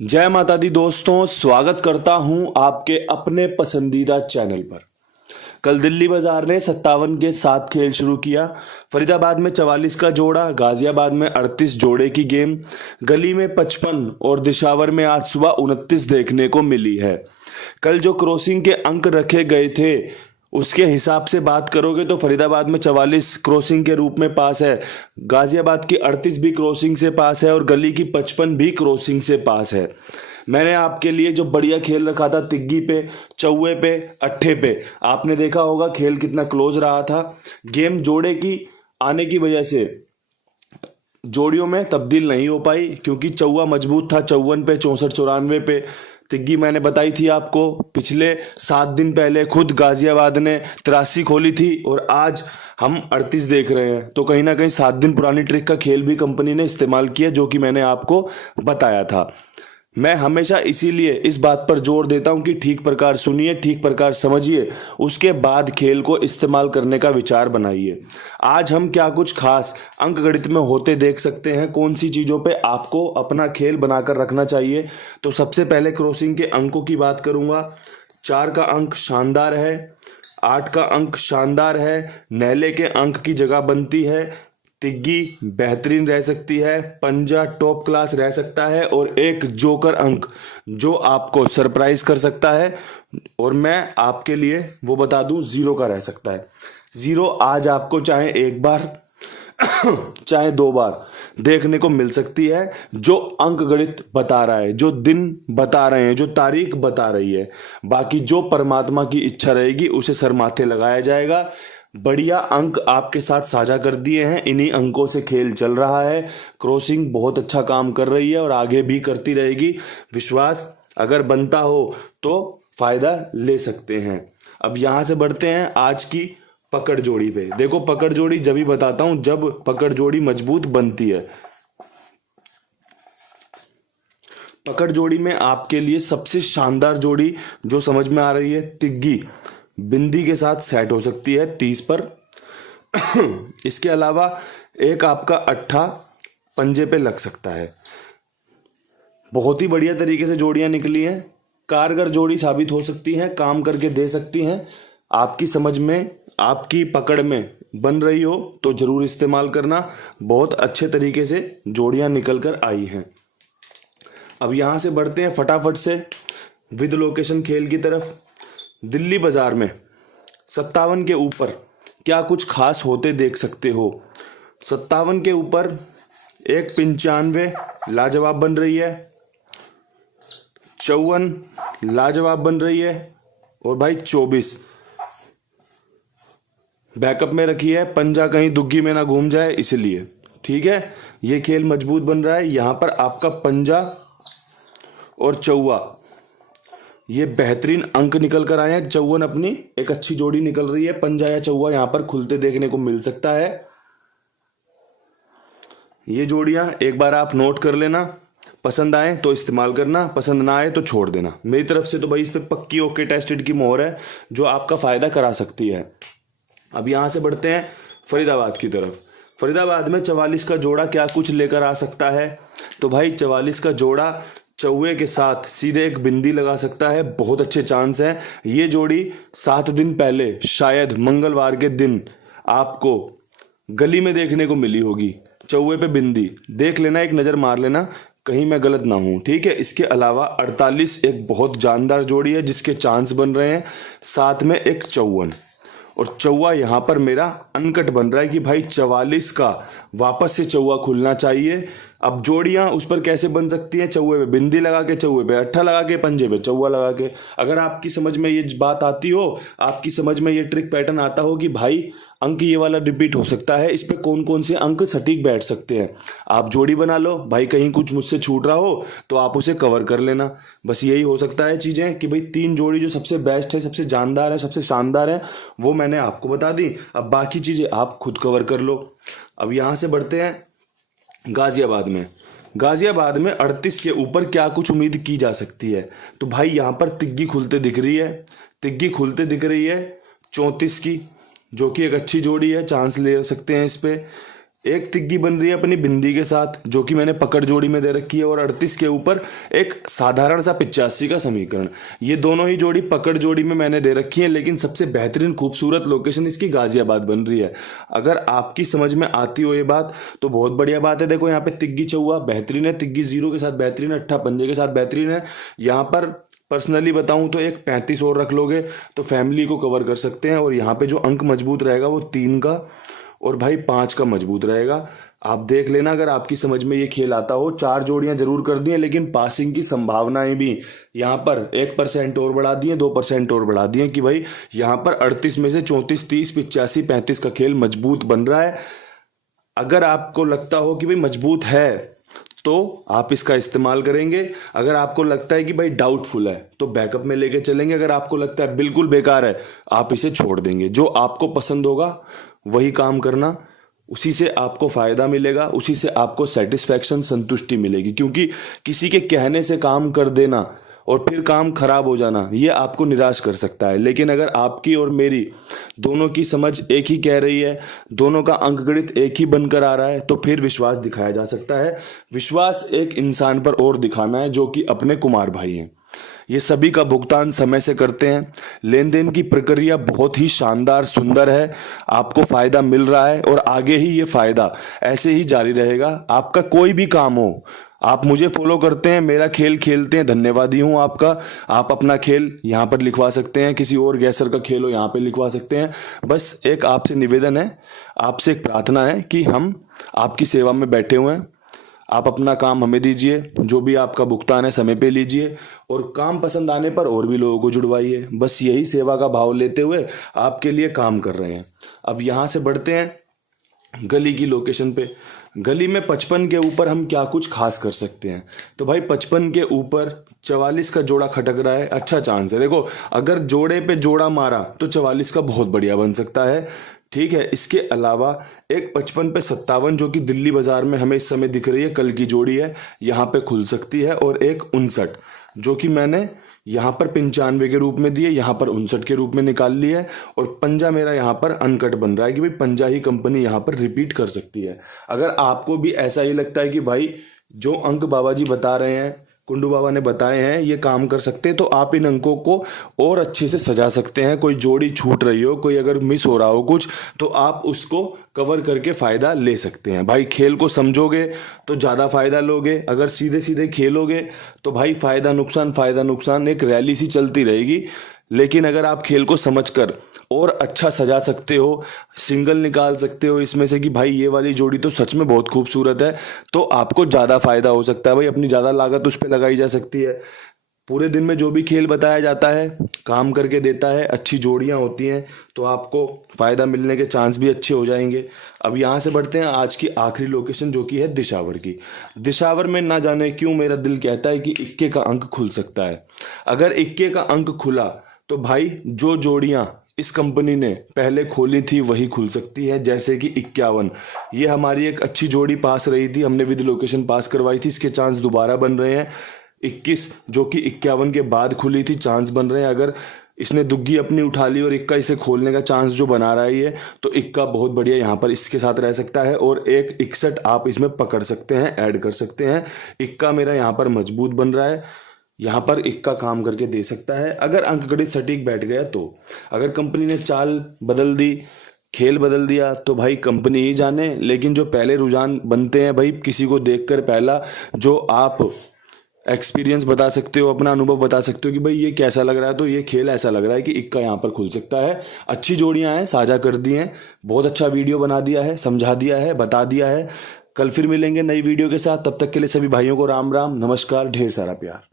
जय माता दी दोस्तों, स्वागत करता हूं आपके अपने पसंदीदा चैनल पर। कल दिल्ली बाजार ने 57 के साथ खेल शुरू किया। फरीदाबाद में 44 का जोड़ा, गाजियाबाद में 38 जोड़े की गेम, गली में 55 और दिशावर में आज सुबह 29 देखने को मिली है। कल जो क्रॉसिंग के अंक रखे गए थे उसके हिसाब से बात करोगे तो फरीदाबाद में 44 क्रॉसिंग के रूप में पास है, गाजियाबाद की 38 भी क्रॉसिंग से पास है और गली की 55 भी क्रॉसिंग से पास है। मैंने आपके लिए जो बढ़िया खेल रखा था तिग्गी पे, चौवे पे, अट्ठे पे, आपने देखा होगा खेल कितना क्लोज रहा था। गेम जोड़े की आने की वजह से जोड़ियों में तब्दील नहीं हो पाई क्योंकि चौवा मजबूत था 54 पे, 64-94 पे। तिग्गी मैंने बताई थी आपको, पिछले 7 दिन पहले खुद गाजियाबाद ने 83 खोली थी और आज हम 38 देख रहे हैं। तो कहीं ना कहीं 7 दिन पुरानी ट्रिक का खेल भी कंपनी ने इस्तेमाल किया जो कि मैंने आपको बताया था। मैं हमेशा इसीलिए इस बात पर जोर देता हूं कि ठीक प्रकार सुनिए, ठीक प्रकार समझिए, उसके बाद खेल को इस्तेमाल करने का विचार बनाइए। आज हम क्या कुछ खास अंक गणित में होते देख सकते हैं, कौन सी चीज़ों पे आपको अपना खेल बनाकर रखना चाहिए। तो सबसे पहले क्रॉसिंग के अंकों की बात करूंगा। 4 का अंक शानदार है, 8 का अंक शानदार है, नैले के अंक की जगह बनती है, तिग्गी बेहतरीन रह सकती है, पंजा टॉप क्लास रह सकता है और एक जोकर अंक जो आपको सरप्राइज कर सकता है और मैं आपके लिए वो बता दूं, 0 का रह सकता है। 0 आज आपको चाहे एक बार चाहे 2 बार देखने को मिल सकती है। जो अंक गणित बता रहा है, जो दिन बता रहे हैं, जो तारीख बता रही है, बाकी जो परमात्मा की इच्छा रहेगी उसे सर माथे लगाया जाएगा। बढ़िया अंक आपके साथ साझा कर दिए हैं, इन्हीं अंकों से खेल चल रहा है। क्रॉसिंग बहुत अच्छा काम कर रही है और आगे भी करती रहेगी। विश्वास अगर बनता हो तो फायदा ले सकते हैं। अब यहां से बढ़ते हैं आज की पकड़ जोड़ी पे। देखो, पकड़ जोड़ी जब भी बताता हूं जब पकड़ जोड़ी मजबूत बनती है। पकड़ जोड़ी में आपके लिए सबसे शानदार जोड़ी जो समझ में आ रही है, तिग्गी बिंदी के साथ सेट हो सकती है 30 पर। इसके अलावा एक आपका अट्ठा पंजे पे लग सकता है। बहुत ही बढ़िया तरीके से जोड़ियां निकली हैं, कारगर जोड़ी साबित हो सकती हैं, काम करके दे सकती हैं। आपकी समझ में, आपकी पकड़ में बन रही हो तो जरूर इस्तेमाल करना। बहुत अच्छे तरीके से जोड़ियां निकल कर आई हैं। अब यहां से बढ़ते हैं फटाफट से विद लोकेशन खेल की तरफ। दिल्ली बाजार में 57 के ऊपर क्या कुछ खास होते देख सकते हो। 57 के ऊपर एक 95 लाजवाब बन रही है, 54 लाजवाब बन रही है और भाई 24 बैकअप में रखी है, पंजा कहीं दुग्गी में ना घूम जाए इसलिए। ठीक है, ये खेल मजबूत बन रहा है। यहां पर आपका पंजा और चौवा ये बेहतरीन अंक निकल कर आए हैं। 54 अपनी एक अच्छी जोड़ी निकल रही है, पंजा या चौवा यहां पर खुलते देखने को मिल सकता है। ये जोड़ियां एक बार आप नोट कर लेना, पसंद आए तो इस्तेमाल करना, पसंद ना आए तो छोड़ देना। मेरी तरफ से तो भाई इस पे पक्की ओके टेस्टेड की मोहर है जो आपका फायदा करा सकती है। अब यहां से बढ़ते हैं फरीदाबाद की तरफ। फरीदाबाद में 44 का जोड़ा क्या कुछ लेकर आ सकता है। तो भाई 44 का जोड़ा चौवे के साथ सीधे एक बिंदी लगा सकता है, बहुत अच्छे चांस है। ये जोड़ी 7 दिन पहले शायद मंगलवार के दिन आपको गली में देखने को मिली होगी। चौवे पे बिंदी देख लेना, एक नज़र मार लेना कहीं मैं गलत ना हूं। ठीक है, इसके अलावा 48 एक बहुत जानदार जोड़ी है जिसके चांस बन रहे हैं, साथ में एक 54 और चौवा यहां पर मेरा अनकट बन रहा है कि भाई 44 का वापस से चौवा खुलना चाहिए। अब जोड़ियां उस पर कैसे बन सकती हैं, चौवे पे बिंदी लगा के, चौवे पे अट्ठा लगा के, पंजे पे चौवा लगा के। अगर आपकी समझ में ये बात आती हो, आपकी समझ में ये ट्रिक पैटर्न आता हो कि भाई अंक ये वाला रिपीट हो सकता है, इस पे कौन कौन से अंक सटीक बैठ सकते हैं, आप जोड़ी बना लो। भाई कहीं कुछ मुझसे छूट रहा हो तो आप उसे कवर कर लेना। बस यही हो सकता है चीज़ें कि भाई 3 जोड़ी जो सबसे बेस्ट है, सबसे जानदार है, सबसे शानदार है, वो मैंने आपको बता दी। अब बाकी चीज़ें आप खुद कवर कर लो। अब यहाँ से बढ़ते हैं गाजियाबाद में। गाजियाबाद में 38 के ऊपर क्या कुछ उम्मीद की जा सकती है। तो भाई यहाँ पर तिग्गी खुलते दिख रही है, तिग्गी खुलते दिख रही है 34 की, जो कि एक अच्छी जोड़ी है, चांस ले सकते हैं इस पे। एक तिग्गी बन रही है अपनी बिंदी के साथ, जो कि मैंने पकड़ जोड़ी में दे रखी है, और 38 के ऊपर एक साधारण सा 85 का समीकरण। ये दोनों ही जोड़ी पकड़ जोड़ी में मैंने दे रखी है, लेकिन सबसे बेहतरीन खूबसूरत लोकेशन इसकी गाजियाबाद बन रही है। अगर आपकी समझ में आती हो ये बात तो बहुत बढ़िया बात है। देखो यहाँ पे तिग्गी चौवा बेहतरीन है, तिग्गी 0 के साथ बेहतरीन है, अट्ठा पंजे के साथ बेहतरीन है। यहाँ पर पर्सनली बताऊं तो एक 35 और रख लोगे तो फैमिली को कवर कर सकते हैं। और यहाँ पे जो अंक मजबूत रहेगा वो 3 का और भाई 5 का मजबूत रहेगा। आप देख लेना अगर आपकी समझ में ये खेल आता हो। 4 जोड़ियां जरूर कर दी हैं, लेकिन पासिंग की संभावनाएं भी यहाँ पर 1% और बढ़ा दी है, 2% और बढ़ा दी है कि भाई यहाँ पर 38 में से 34, 30, 85, 35 का खेल मजबूत बन रहा है। अगर आपको लगता हो कि भाई मजबूत है तो आप इसका इस्तेमाल करेंगे। अगर आपको लगता है कि भाई डाउटफुल है तो बैकअप में लेके चलेंगे। अगर आपको लगता है बिल्कुल बेकार है, आप इसे छोड़ देंगे। जो आपको पसंद होगा वही काम करना, उसी से आपको फायदा मिलेगा, उसी से आपको सेटिस्फैक्शन, संतुष्टि मिलेगी। क्योंकि किसी के कहने से काम कर देना और फिर काम खराब हो जाना ये आपको निराश कर सकता है। लेकिन अगर आपकी और मेरी दोनों की समझ एक ही कह रही है, दोनों का अंकगणित एक ही बनकर आ रहा है, तो फिर विश्वास दिखाया जा सकता है। विश्वास एक इंसान पर और दिखाना है जो कि अपने कुमार भाई हैं। ये सभी का भुगतान समय से करते हैं। लेन देन की प्रक्रिया बहुत ही शानदार, सुंदर है। आपको फायदा मिल रहा है और आगे ही ये फायदा ऐसे ही जारी रहेगा। आपका कोई भी काम हो, आप मुझे फॉलो करते हैं, मेरा खेल खेलते हैं, धन्यवादी हूं आपका। आप अपना खेल यहाँ पर लिखवा सकते हैं, किसी और गैसर का खेल हो यहाँ पे लिखवा सकते हैं। बस एक आपसे निवेदन है, आपसे एक प्रार्थना है कि हम आपकी सेवा में बैठे हुए हैं। आप अपना काम हमें दीजिए, जो भी आपका भुगतान है समय पे लीजिए, और काम पसंद आने पर और भी लोगों को जुड़वाइए। बस यही सेवा का भाव लेते हुए आपके लिए काम कर रहे हैं। अब यहाँ से बढ़ते हैं गली की लोकेशन पे। गली में 55 के ऊपर हम क्या कुछ खास कर सकते हैं। तो भाई 55 के ऊपर 44 का जोड़ा खटक रहा है, अच्छा चांस है। देखो अगर जोड़े पे जोड़ा मारा तो 44 का बहुत बढ़िया बन सकता है, ठीक है। इसके अलावा एक 55 पे 57 जो कि दिल्ली बाजार में हमें इस समय दिख रही है, कल की जोड़ी है, यहाँ पे खुल सकती है। और एक 59 जो कि मैंने यहाँ पर 95 के रूप में दिए, यहाँ पर 59 के रूप में निकाल ली है। और पंजा मेरा यहाँ पर अनकट बन रहा है कि भाई पंजा ही कंपनी यहाँ पर रिपीट कर सकती है। अगर आपको भी ऐसा ही लगता है कि भाई जो अंक बाबा जी बता रहे हैं, कुंडू बाबा ने बताए हैं, ये काम कर सकते हैं, तो आप इन अंकों को और अच्छे से सजा सकते हैं। कोई जोड़ी छूट रही हो, कोई अगर मिस हो रहा हो कुछ, तो आप उसको कवर करके फायदा ले सकते हैं। भाई खेल को समझोगे तो ज़्यादा फायदा लोगे। अगर सीधे सीधे खेलोगे तो भाई फायदा नुकसान एक रैली सी चलती रहेगी। लेकिन अगर आप खेल को समझकर और अच्छा सजा सकते हो, सिंगल निकाल सकते हो इसमें से कि भाई ये वाली जोड़ी तो सच में बहुत खूबसूरत है, तो आपको ज़्यादा फायदा हो सकता है। भाई अपनी ज़्यादा लागत उस पर लगाई जा सकती है। पूरे दिन में जो भी खेल बताया जाता है काम करके देता है, अच्छी जोड़ियां होती हैं, तो आपको फायदा मिलने के चांस भी अच्छे हो जाएंगे। अब यहाँ से बढ़ते हैं आज की आखिरी लोकेशन जो कि है दिशावर की। दिशावर में ना जाने क्यों मेरा दिल कहता है कि इक्के का अंक खुल सकता है। अगर इक्के का अंक खुला तो भाई जो जोड़ियां इस कंपनी ने पहले खोली थी वही खुल सकती है। जैसे कि 51, ये हमारी एक अच्छी जोड़ी पास रही थी, हमने विद लोकेशन पास करवाई थी, इसके चांस दोबारा बन रहे हैं। 21 जो कि 51 के बाद खुली थी, चांस बन रहे हैं। अगर इसने दुग्गी अपनी उठा ली और इक्का इसे खोलने का चांस जो बना रहा है ये, तो इक्का बहुत बढ़िया यहाँ पर इसके साथ रह सकता है। और एक 61 आप इसमें पकड़ सकते हैं, ऐड कर सकते हैं। इक्का मेरा यहाँ पर मजबूत बन रहा है, यहाँ पर इक्का काम करके दे सकता है अगर अंकगणित सटीक बैठ गया तो। अगर कंपनी ने चाल बदल दी, खेल बदल दिया, तो भाई कंपनी ही जाने। लेकिन जो पहले रुझान बनते हैं भाई, किसी को देखकर पहला जो आप एक्सपीरियंस बता सकते हो, अपना अनुभव बता सकते हो कि भाई ये कैसा लग रहा है, तो ये खेल ऐसा लग रहा है कि इक्का यहाँ पर खुल सकता है। अच्छी जोड़ियां हैं, साझा कर दी हैं, बहुत अच्छा वीडियो बना दिया है, समझा दिया है, बता दिया है। कल फिर मिलेंगे नई वीडियो के साथ। तब तक के लिए सभी भाइयों को राम राम, नमस्कार, ढेर सारा प्यार।